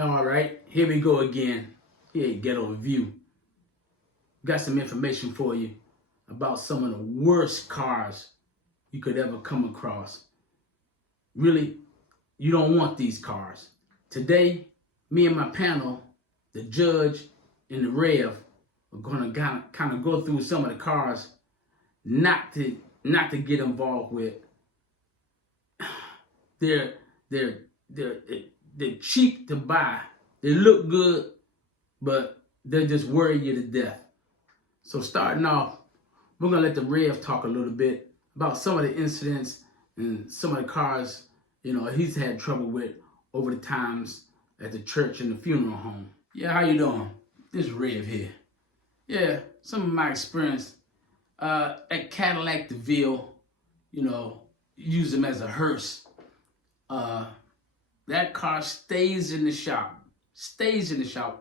All right, here we go again. Here at GettoReview. Got some information for you about some of the worst cars you could ever come across. Really, you don't want these cars. Today, me and my panel, the judge and the rev, are going to kind of go through some of the cars not to get involved with. They're cheap to buy. They look good, but they'll just worry you to death. So starting off, we're gonna let the Rev talk a little bit about some of the incidents and some of the cars, he's had trouble with over the times at the church and the funeral home. Yeah, how you doing? This is Rev here. Yeah, some of my experience at Cadillac DeVille, use them as a hearse. That car stays in the shop,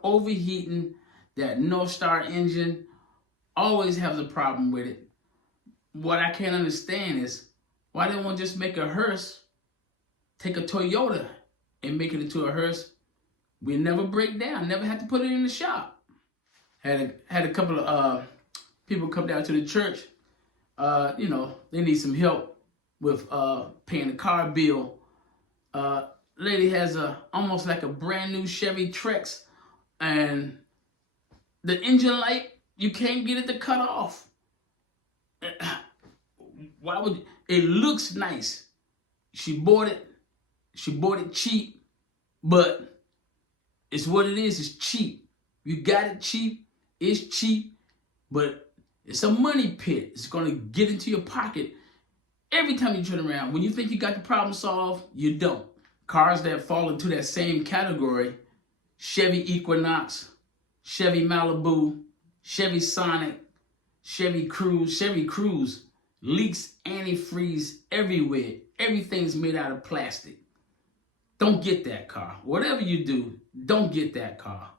overheating. That North Star engine always has a problem with it. What I can't understand is why they won't just make a hearse, take a Toyota and make it into a hearse. We never break down, never had to put it in the shop. Had a couple of people come down to the church. They need some help with paying the car bill. Lady has almost like a brand new Chevy Trax, and the engine light, you can't get it to cut off. Why would it looks nice? She bought it cheap, but it's what it is. It's cheap. You got it cheap. It's cheap, but it's a money pit. It's gonna get into your pocket every time you turn around. When you think you got the problem solved, you don't. Cars that fall into that same category: Chevy Equinox, Chevy Malibu, Chevy Sonic, Chevy Cruze. Chevy Cruze leaks antifreeze everywhere. Everything's made out of plastic. Don't get that car. Whatever you do, don't get that car.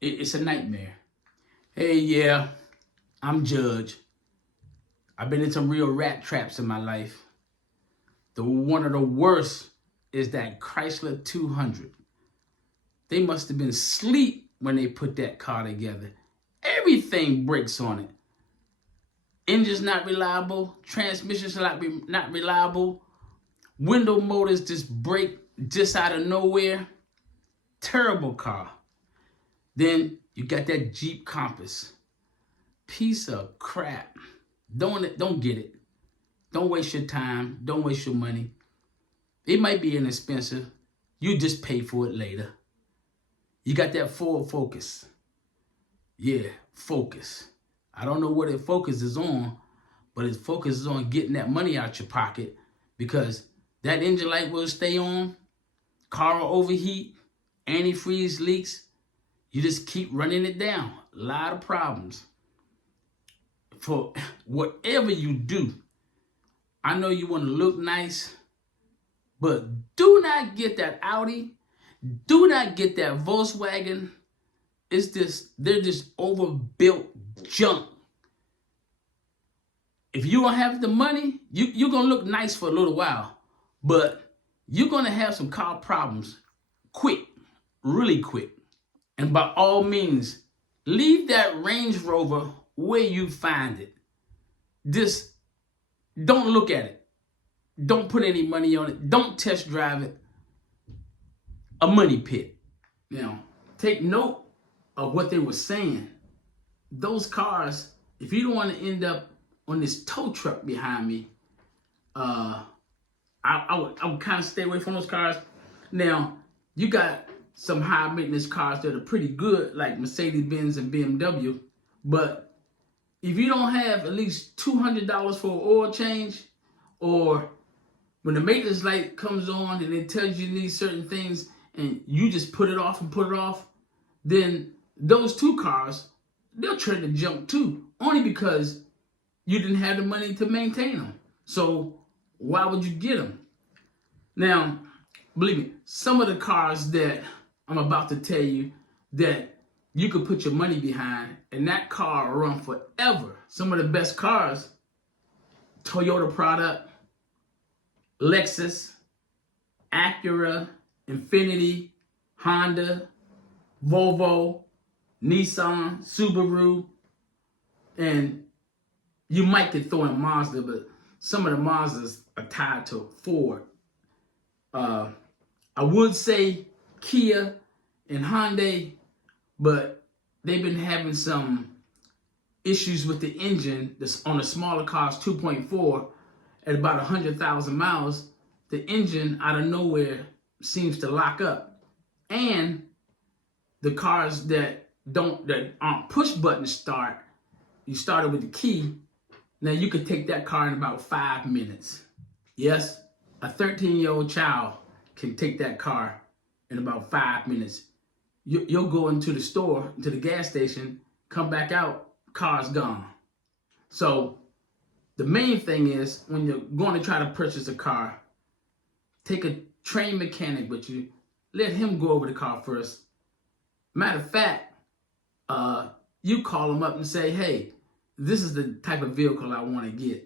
It's a nightmare. Hey, yeah, I'm Judge. I've been in some real rat traps in my life. One of the worst is that Chrysler 200. They must have been asleep when they put that car together. Everything breaks on it. Engine's not reliable. Transmission's not reliable. Window motors just break just out of nowhere. Terrible car. Then you got that Jeep Compass. Piece of crap. Don't get it. Don't waste your time. Don't waste your money. It might be inexpensive. You just pay for it later. You got that Ford Focus. Yeah, Focus. I don't know what it focuses on, but it focuses on getting that money out your pocket, because that engine light will stay on, car will overheat, antifreeze leaks. You just keep running it down. A lot of problems. For whatever you do, I know you want to look nice, but do not get that Audi. Do not get that Volkswagen. They're just overbuilt junk. If you don't have the money, you're going to look nice for a little while, but you're going to have some car problems quick, really quick. And by all means, leave that Range Rover where you find it. Just don't look at it. Don't put any money on it. Don't test drive it. A money pit. Now, take note of what they were saying. Those cars, if you don't want to end up on this tow truck behind me, I would kind of stay away from those cars. Now, you got some high maintenance cars that are pretty good, like Mercedes-Benz and BMW, but if you don't have at least $200 for an oil change, or when the maintenance light comes on and it tells you need certain things and you just put it off, then those two cars, they'll turn to junk too, only because you didn't have the money to maintain them. So why would you get them? Now, believe me, some of the cars that I'm about to tell you that you could put your money behind and that car will run forever. Some of the best cars: Toyota product, Lexus, Acura, Infiniti, Honda, Volvo, Nissan, Subaru, and you might get throw in Mazda, but some of the Mazdas are tied to Ford. I would say Kia and Hyundai, but they've been having some issues with the engine that's on the smaller cars, 2.4, at about 100,000 miles. The engine out of nowhere seems to lock up. And the cars that aren't push button start, you started with the key. Now you could take that car in about 5 minutes. Yes, a 13-year-old child can take that car in about 5 minutes. You'll go into the store, into the gas station, come back out, car's gone. So the main thing is when you're going to try to purchase a car, take a trained mechanic with you. Let him go over the car first. Matter of fact, you call him up and say, hey, this is the type of vehicle I want to get.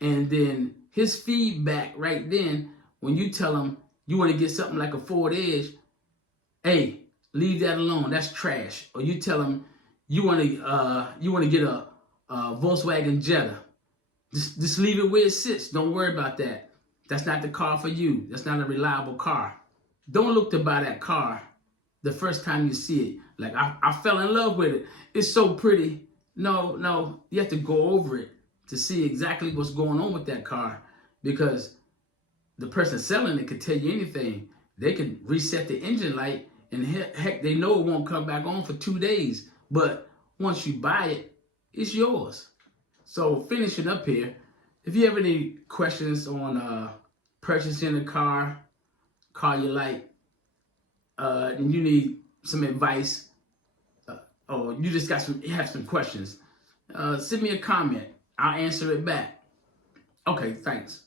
And then his feedback right then, when you tell him you want to get something like a Ford Edge, hey, leave that alone. That's trash. Or you tell him you want to get a Volkswagen Jetta. Just leave it where it sits. Don't worry about that. That's not the car for you. That's not a reliable car. Don't look to buy that car the first time you see it. Like, I fell in love with it. It's so pretty. No, you have to go over it to see exactly what's going on with that car, because the person selling it could tell you anything. They can reset the engine light, and heck, they know it won't come back on for 2 days. But once you buy it, it's yours. So finishing up here, if you have any questions on purchasing a car you like, and you need some advice, or you just have some questions, send me a comment. I'll answer it back. Okay, thanks.